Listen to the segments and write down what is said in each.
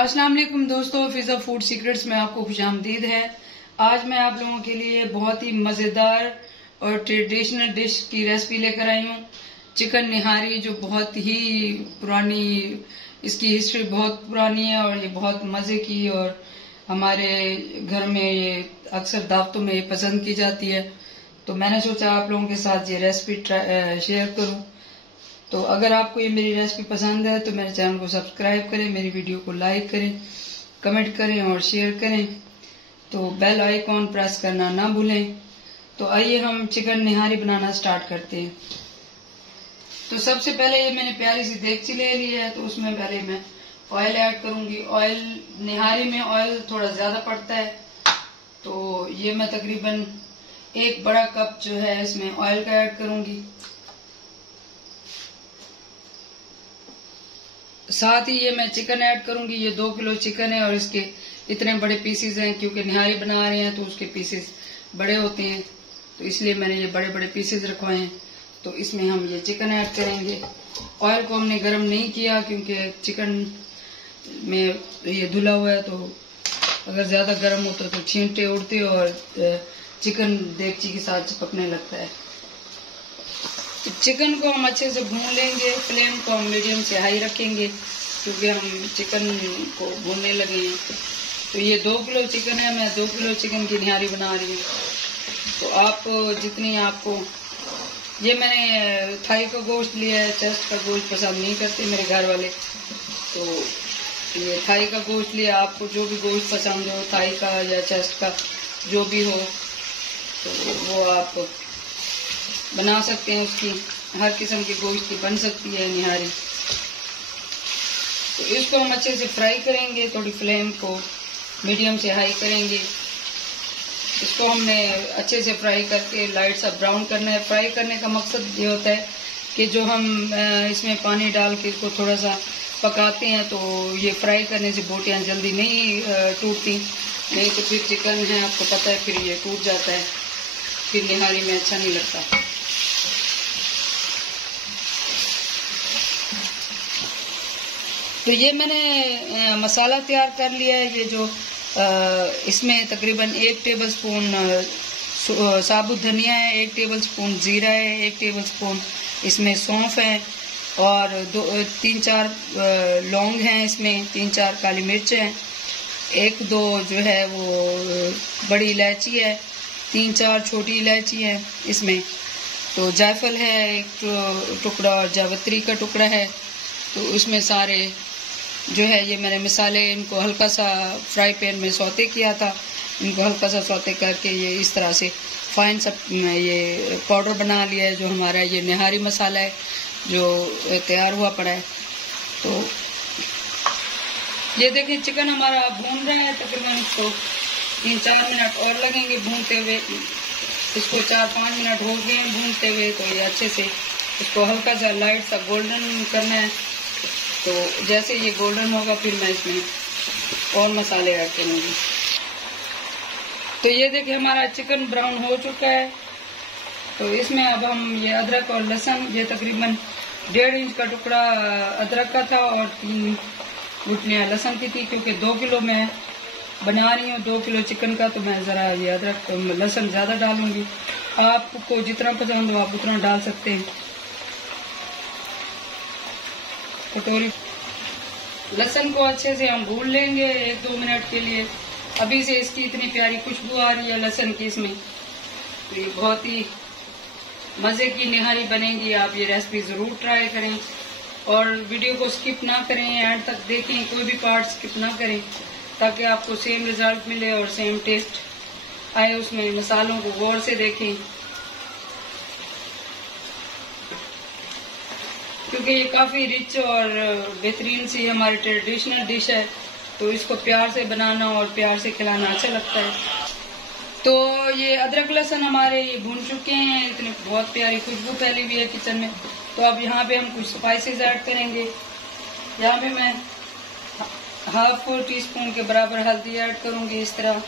अस्सलाम वालेकुम दोस्तों, फिजा फूड सीक्रेट्स में आपको खुशामदीद है। आज मैं आप लोगों के लिए बहुत ही मजेदार और ट्रेडिशनल डिश की रेसिपी लेकर आई हूँ। चिकन निहारी, जो बहुत ही पुरानी, इसकी हिस्ट्री बहुत पुरानी है और ये बहुत मजे की, और हमारे घर में ये अक्सर दावतों में पसंद की जाती है। तो मैंने सोचा आप लोगों के साथ ये रेसिपी शेयर करूं। तो अगर आपको ये मेरी रेसिपी पसंद है तो मेरे चैनल को सब्सक्राइब करें, मेरी वीडियो को लाइक करें, कमेंट करें और शेयर करें। तो बेल आइकॉन प्रेस करना ना भूलें। तो आइए हम चिकन निहारी बनाना स्टार्ट करते हैं। तो सबसे पहले ये मैंने प्यारी सी देगची ले ली है, तो उसमें पहले मैं ऑयल ऐड करूंगी। ऑयल, निहारी में ऑयल थोड़ा ज्यादा पड़ता है, तो ये मैं तकरीबन 1 बड़ा कप जो है इसमें ऑयल का ऐड करूंगी। साथ ही ये मैं चिकन ऐड करूंगी। ये 2 किलो चिकन है और इसके इतने बड़े पीसेस हैं, क्योंकि निहारी बना रहे हैं तो उसके पीसेस बड़े होते हैं, तो इसलिए मैंने ये बड़े बड़े पीसेस रखवाए हैं। तो इसमें हम ये चिकन ऐड करेंगे। ऑयल को हमने गर्म नहीं किया, क्योंकि चिकन में ये धुला हुआ है, तो अगर ज्यादा गर्म होता तो छींटे उड़ते और चिकन देगची के साथ चिपकने लगता है। तो चिकन को हम अच्छे से भून लेंगे। फ्लेम को हम मीडियम से हाई रखेंगे, क्योंकि हम चिकन को भूनने लगे हैं। तो ये 2 किलो चिकन है, मैं 2 किलो चिकन की निहारी बना रही हूँ। तो आप जितनी आपको, ये मैंने थाई का गोश्त लिया है, चेस्ट का गोश्त पसंद नहीं करते मेरे घर वाले, तो ये थाई का गोश्त लिया। आपको जो भी गोश्त पसंद हो, थाई का या चेस्ट का जो भी हो, तो वो आप बना सकते हैं। उसकी हर किस्म की गोश्त की बन सकती है निहारी। तो इसको हम अच्छे से फ्राई करेंगे। थोड़ी फ्लेम को मीडियम से हाई करेंगे। इसको हमने अच्छे से फ्राई करके लाइट सा ब्राउन करना है। फ्राई करने का मकसद ये होता है कि जो हम इसमें पानी डाल के इसको थोड़ा सा पकाते हैं, तो ये फ्राई करने से बोटियां जल्दी नहीं टूटती। नहीं तो फिर चिकन है, आपको पता है, फिर ये टूट जाता है, फिर निहारी में अच्छा नहीं लगता। तो ये मैंने मसाला तैयार कर लिया है। ये जो इसमें तकरीबन 1 टेबलस्पून साबुत धनिया है, 1 टेबलस्पून जीरा है, 1 टेबलस्पून इसमें सौंफ है, और 3-4 लौंग हैं इसमें, 3-4 काली मिर्च हैं, 1-2 जो है वो बड़ी इलायची है, 3-4 छोटी इलायची है इसमें। तो जायफल है 1 टुकड़ा, और जावित्री का टुकड़ा है। तो उसमें सारे जो है ये मैंने मसाले, इनको हल्का सा फ्राई पैन में सौते किया था। इनको हल्का सा सौते करके ये इस तरह से फाइन सा ये पाउडर बना लिया है, जो हमारा ये निहारी मसाला है जो तैयार हुआ पड़ा है। तो ये देखिए चिकन हमारा भून रहा है। तकरीबन इसको 3-4 मिनट और लगेंगे भूनते हुए। इसको 4-5 मिनट हो गए हैं भूनते हुए। तो ये अच्छे से इसको हल्का सा लाइट सा गोल्डन करना है। तो जैसे ये गोल्डन होगा, फिर मैं इसमें और मसाले ऐड करूंगी। तो ये देखिए हमारा चिकन ब्राउन हो चुका है। तो इसमें अब हम ये अदरक और लहसुन, ये तकरीबन 1.5 इंच का टुकड़ा अदरक का था और 3 गुठलियां लहसुन की थी। क्योंकि 2 किलो मैं बना रही हूँ, 2 किलो चिकन का, तो मैं जरा ये अदरक लहसुन ज्यादा डालूंगी। आपको जितना पसंद हो आप उतना डाल सकते हैं। कटोरी लहसुन को अच्छे से हम भून लेंगे 1-2 मिनट के लिए। अभी से इसकी इतनी प्यारी खुशबू आ रही है लहसुन की इसमें। तो ये बहुत ही मजे की निहारी बनेगी। आप ये रेसिपी जरूर ट्राई करें और वीडियो को स्किप ना करें, एंड तक देखें, कोई भी पार्ट स्किप ना करें, ताकि आपको सेम रिजल्ट मिले और सेम टेस्ट आए उसमें। मसालों को गौर से देखें, क्योंकि ये काफी रिच और बेहतरीन सी हमारी ट्रेडिशनल डिश है। तो इसको प्यार से बनाना और प्यार से खिलाना अच्छा लगता है। तो ये अदरक लहसुन हमारे ये भून चुके हैं। इतनी बहुत प्यारी खुशबू फैली हुई है किचन में। तो अब यहाँ पे हम कुछ स्पाइसेस ऐड करेंगे। यहाँ पे मैं 1/2 टीस्पून के बराबर हल्दी ऐड करूंगी इस तरह।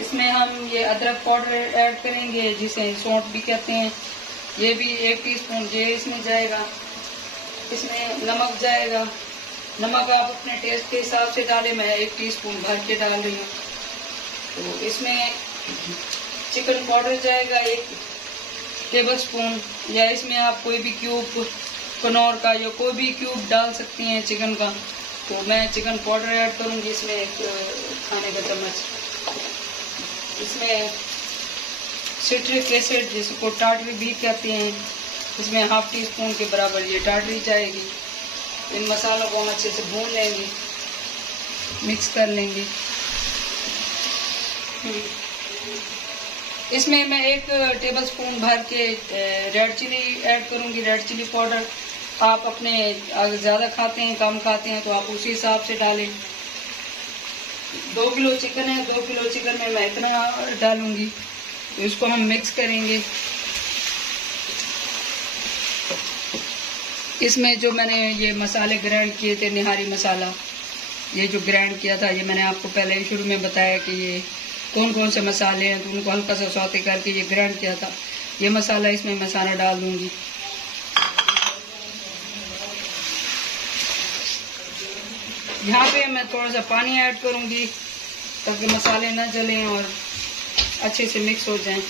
इसमें हम ये अदरक पाउडर ऐड करेंगे, जिसे सौंठ भी कहते हैं। ये भी 1 टीस्पून ये इसमें जाएगा। इसमें नमक जाएगा नमक आप अपने टेस्ट के हिसाब से डालें, मैं 1 टीस्पून भर के डाल रही हूँ। तो इसमें चिकन पाउडर जाएगा 1 टेबलस्पून, या इसमें आप कोई भी क्यूब कनौर का या कोई भी क्यूब डाल सकती हैं चिकन का। तो मैं चिकन पाउडर ऐड करूँगी इसमें 1 खाने का चम्मच। इसमें सिट्रिक एसिड जिसको टाटरी भी कहते हैं, इसमें 1/2 टीस्पून के बराबर ये टाटरी जाएगी। इन मसालों को हम अच्छे से भून लेंगे, मिक्स कर लेंगे। इसमें मैं 1 टेबलस्पून भर के रेड चिली ऐड करूँगी, रेड चिली पाउडर। आप अपने अगर ज़्यादा खाते हैं कम खाते हैं तो आप उसी हिसाब से डालें। 2 किलो चिकन है, 2 किलो चिकन में मैं इतना डालूंगी। तो इसको हम मिक्स करेंगे। इसमें जो मैंने ये मसाले ग्राइंड किए थे, निहारी मसाला, ये जो ग्राइंड किया था, ये मैंने आपको पहले ही शुरू में बताया कि ये कौन कौन से मसाले हैं, तो उनको हल्का सा सौते करके ये ग्राइंड किया था। ये मसाला इसमें मसाला डाल दूंगी। यहाँ पे मैं थोड़ा सा पानी ऐड करूंगी ताकि मसाले ना जलें और अच्छे से मिक्स हो जाएं।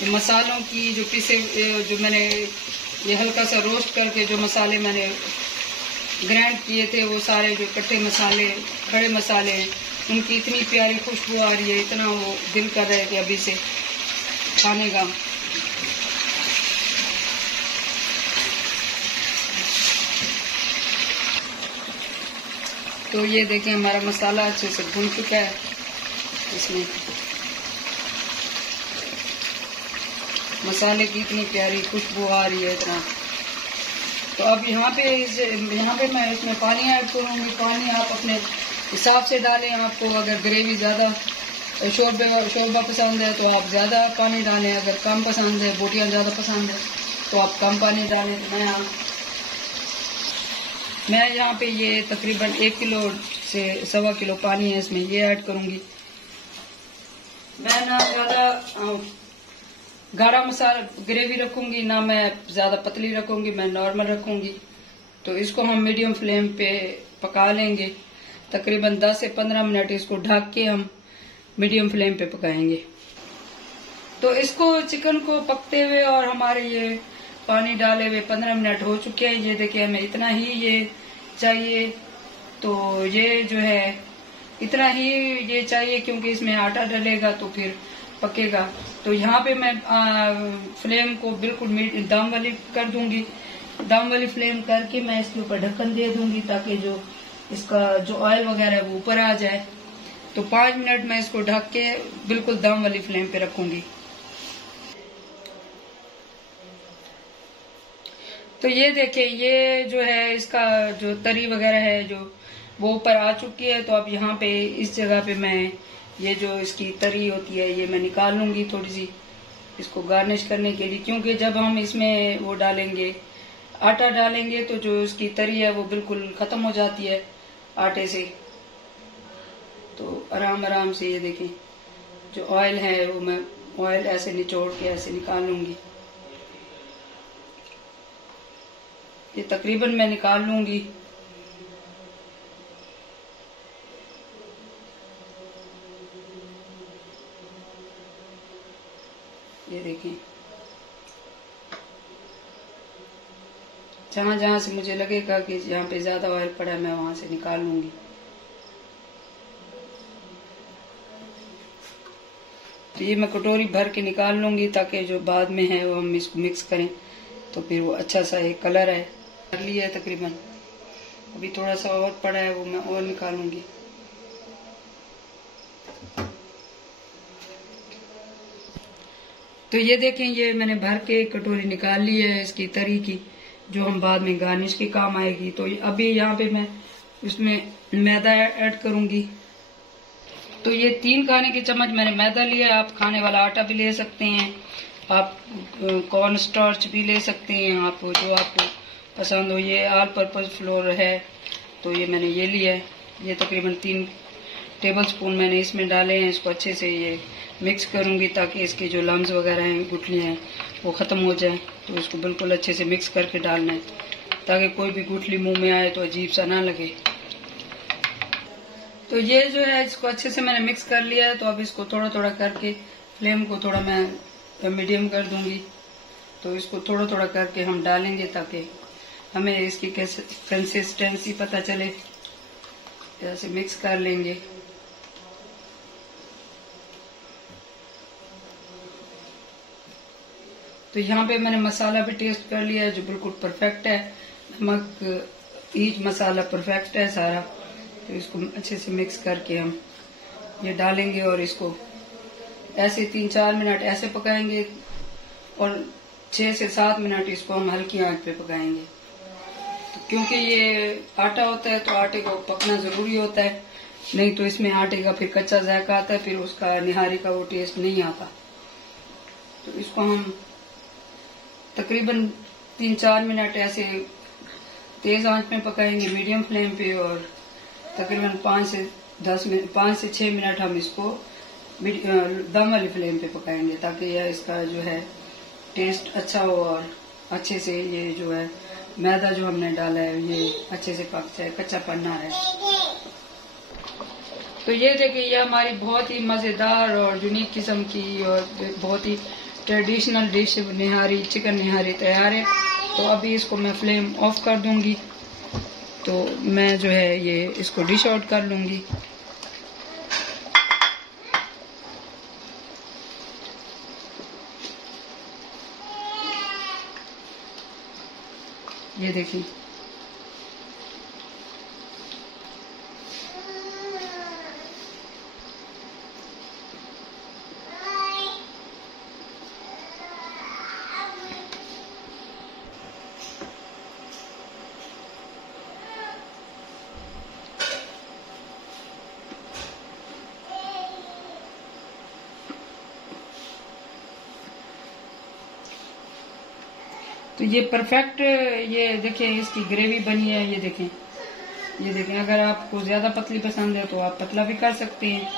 ये मसालों की जो जो मैंने ये हल्का सा रोस्ट करके जो मसाले मैंने ग्राइंड किए थे, वो सारे जो कट्टे मसाले, खड़े मसाले हैं, उनकी इतनी प्यारी खुशबू आ रही है, इतना वो दिल कर रहा है कि अभी से खाने का। तो ये देखें हमारा मसाला अच्छे से भुन चुका है। इसमें मसाले की इतनी प्यारी खुशबू आ रही है इतना। तो अब यहाँ पे मैं इसमें पानी ऐड करूँगी। पानी आप अपने हिसाब से डालें। आपको अगर ग्रेवी ज़्यादा शोरबा पसंद है तो आप ज़्यादा पानी डालें, अगर कम पसंद है, बोटियाँ ज़्यादा पसंद है तो आप कम पानी डालें। तो मैं यहाँ पे ये तकरीबन 1 किलो से 1.25 किलो पानी है इसमें, ये ऐड करूँगी। मैं ना ज़्यादा गाढ़ा मसाला ग्रेवी रखूँगी, ना मैं ज़्यादा पतली रखूँगी, मैं नॉर्मल रखूँगी। तो इसको हम मीडियम फ्लेम पे पका लेंगे। तकरीबन 10 से 15 मिनट इसको ढक के हम मीडियम फ्लेम पे पकाएंगे। तो इसको चिकन को पकते हुए और हमारे ये पानी डाले हुए 15 मिनट हो चुके हैं। ये देखिए हमें इतना ही ये चाहिए। तो ये जो है इतना ही ये चाहिए क्योंकि इसमें आटा डलेगा तो फिर पकेगा। तो यहाँ पे मैं फ्लेम को बिल्कुल दम वाली कर दूंगी। दम वाली फ्लेम करके मैं इसके ऊपर ढक्कन दे दूंगी ताकि जो इसका जो ऑयल वगैरह है वो ऊपर आ जाए। तो 5 मिनट मैं इसको ढक के बिल्कुल दम वाली फ्लेम पे रखूंगी। तो ये देखिए ये जो है इसका जो तरी वगैरह है जो वो ऊपर आ चुकी है। तो अब यहाँ पे इस जगह पे मैं ये जो इसकी तरी होती है ये मैं निकाल लूंगी थोड़ी सी, इसको गार्निश करने के लिए। क्योंकि जब हम इसमें वो डालेंगे, आटा डालेंगे, तो जो इसकी तरी है वो बिल्कुल खत्म हो जाती है आटे से। तो आराम आराम से ये देखें जो ऑयल है वो मैं ऑयल ऐसे निचोड़ के ऐसे निकाल लूंगी। ये तकरीबन मैं निकाल लूंगी। ये देखिए जहां जहां से मुझे लगेगा कि यहाँ पे ज्यादा ऑयल पड़ा है मैं वहां से निकाल लूंगी। तो ये मैं कटोरी भर के निकाल लूंगी ताकि जो बाद में है वो हम इसको मिक्स करें तो फिर वो अच्छा सा एक कलर है। कर लिया है तकरीबन, अभी थोड़ा सा और पड़ा है वो मैं और निकालूंगी। तो ये देखें ये मैंने भर के कटोरी निकाल ली है इसकी तरी की, जो हम बाद में गार्निश के काम आएगी। तो अभी यहाँ पे मैं इसमें मैदा ऐड करूंगी। तो ये 3 खाने के चम्मच मैंने मैदा लिया। आप खाने वाला आटा भी ले सकते हैं, आप कॉर्न स्टार्च भी ले सकते हैं, आप जो आपको पसंद हो। ये ऑल पर्पज फ्लोर है तो ये मैंने ये लिया है। ये तकरीबन टेबल स्पून मैंने इसमें डाले हैं। इसको अच्छे से ये मिक्स करूंगी ताकि इसके जो लम्स वगैरह हैं, गुठलियाँ हैं, वो ख़त्म हो जाए। तो इसको बिल्कुल अच्छे से मिक्स करके डालना है ताकि कोई भी गुठली मुंह में आए तो अजीब सा ना लगे। तो ये जो है इसको अच्छे से मैंने मिक्स कर लिया है। तो अब इसको थोड़ा थोड़ा करके फ्लेम को थोड़ा मैं मीडियम कर दूंगी। तो इसको थोड़ा थोड़ा करके हम डालेंगे ताकि हमें इसकी कंसिस्टेंसी पता चले। ऐसे मिक्स कर लेंगे। तो यहाँ पे मैंने मसाला भी टेस्ट कर लिया है जो बिल्कुल परफेक्ट है। नमक ईच मसाला परफेक्ट है सारा। तो इसको अच्छे से मिक्स करके हम ये डालेंगे और इसको ऐसे 3-4 मिनट ऐसे पकाएंगे और 6 से 7 मिनट इसको हम हल्की आंच पे पकाएंगे। तो क्योंकि ये आटा होता है तो आटे को पकना जरूरी होता है, नहीं तो इसमें आटे का फिर कच्चा जायका आता है, फिर उसका निहारी का वो टेस्ट नहीं आता। तो इसको हम तकरीबन 3-4 मिनट ऐसे तेज आंच में पकाएंगे मीडियम फ्लेम पे, और तकरीबन 5 से 6 मिनट हम इसको दम वाली फ्लेम पे पकाएंगे ताकि यह इसका जो है टेस्ट अच्छा हो और अच्छे से ये जो है मैदा जो हमने डाला है ये अच्छे से पक जाए, कच्चापन ना रहे। तो ये देखिए ये हमारी बहुत ही मजेदार और यूनिक किस्म की और बहुत ही ट्रेडिशनल डिश निहारी, चिकन निहारी तैयार है। तो अभी इसको मैं फ्लेम ऑफ कर दूंगी। तो मैं जो है ये इसको डिश आउट कर लूंगी। ये देखिए तो ये परफेक्ट, ये देखें इसकी ग्रेवी बनी है। ये देखें अगर आपको ज्यादा पतली पसंद है तो आप पतला भी कर सकते हैं,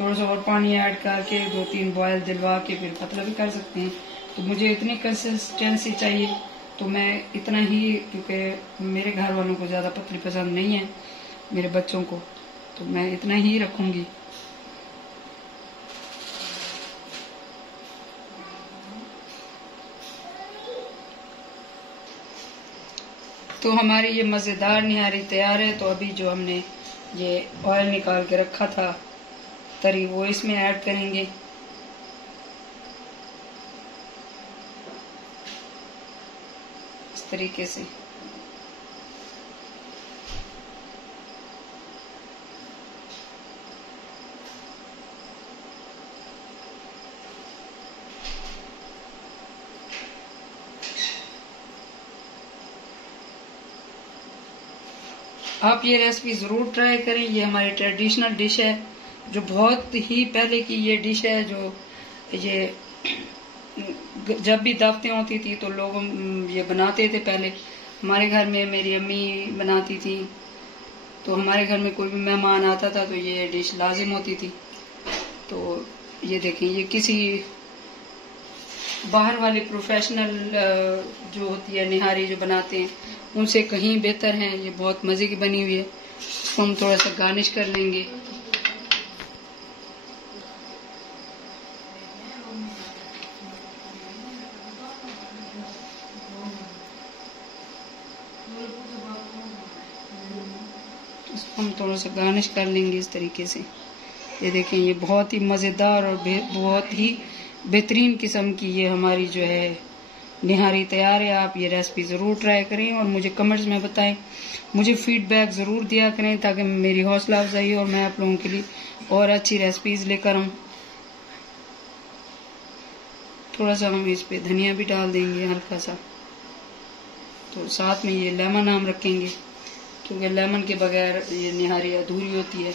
थोड़ा सा और पानी ऐड करके 2-3 बॉयल दिलवा के फिर पतला भी कर सकते हैं। तो मुझे इतनी कंसिस्टेंसी चाहिए तो मैं इतना ही, क्योंकि मेरे घर वालों को ज्यादा पतली पसंद नहीं है, मेरे बच्चों को, तो मैं इतना ही रखूंगी। तो हमारी ये मज़ेदार निहारी तैयार है। तो अभी जो हमने ये ऑयल निकाल के रखा था तरी, वो इसमें ऐड करेंगे। इस तरीके से आप ये रेसिपी जरूर ट्राई करें। ये हमारी ट्रेडिशनल डिश है जो बहुत ही पहले की ये डिश है। जो ये जब भी दावतें होती थी तो लोग ये बनाते थे। पहले हमारे घर में मेरी अम्मी बनाती थी, तो हमारे घर में कोई भी मेहमान आता था तो ये डिश लाजिम होती थी। तो ये देखें ये किसी बाहर वाले प्रोफेशनल जो होती है निहारी जो बनाते हैं उनसे कहीं बेहतर है। ये बहुत मजे की बनी हुई है। इसको हम थोड़ा सा गार्निश कर लेंगे। इसको हम थोड़ा सा गार्निश कर लेंगे इस तरीके से। ये देखें ये बहुत ही मजेदार और बहुत ही बेहतरीन किस्म की ये हमारी जो है निहारी तैयार है। आप ये रेसिपी ज़रूर ट्राई करें और मुझे कमेंट्स में बताएं। मुझे फीडबैक ज़रूर दिया करें ताकि मेरी हौसला अफजाई और मैं आप लोगों के लिए और अच्छी रेसिपीज़ लेकर आऊँ। थोड़ा सा हम इस पे धनिया भी डाल देंगे हल्का सा। तो साथ में ये लेमन हम रखेंगे क्योंकि लेमन के बगैर ये निहारी अधूरी होती है।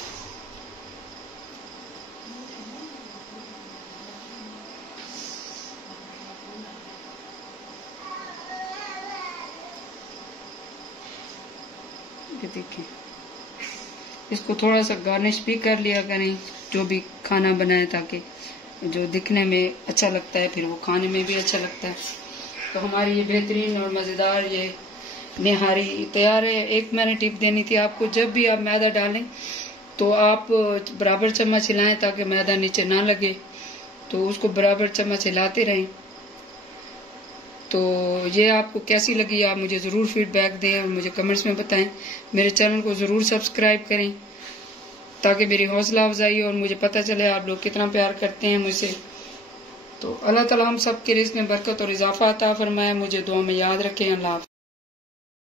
देखिए इसको थोड़ा सा गार्निश भी कर लिया करें जो भी खाना बनाए, ताकि जो दिखने में अच्छा लगता है फिर वो खाने में भी अच्छा लगता है। तो हमारी ये बेहतरीन और मज़ेदार ये निहारी तैयार है। एक मैंने टिप देनी थी आपको, जब भी आप मैदा डालें तो आप बराबर चम्मच हिलाएं ताकि मैदा नीचे ना लगे, तो उसको बराबर चम्मच हिलाते रहें। तो ये आपको कैसी लगी आप मुझे ज़रूर फीडबैक दें और मुझे कमेंट्स में बताएं। मेरे चैनल को ज़रूर सब्सक्राइब करें ताकि मेरी हौसला अफजाई और मुझे पता चले आप लोग कितना प्यार करते हैं मुझसे। तो अल्लाह ताला हम सब के रिज़्क़ में बरकत और इजाफा अता फरमाए। मुझे दुआ में याद रखें। अल्लाह।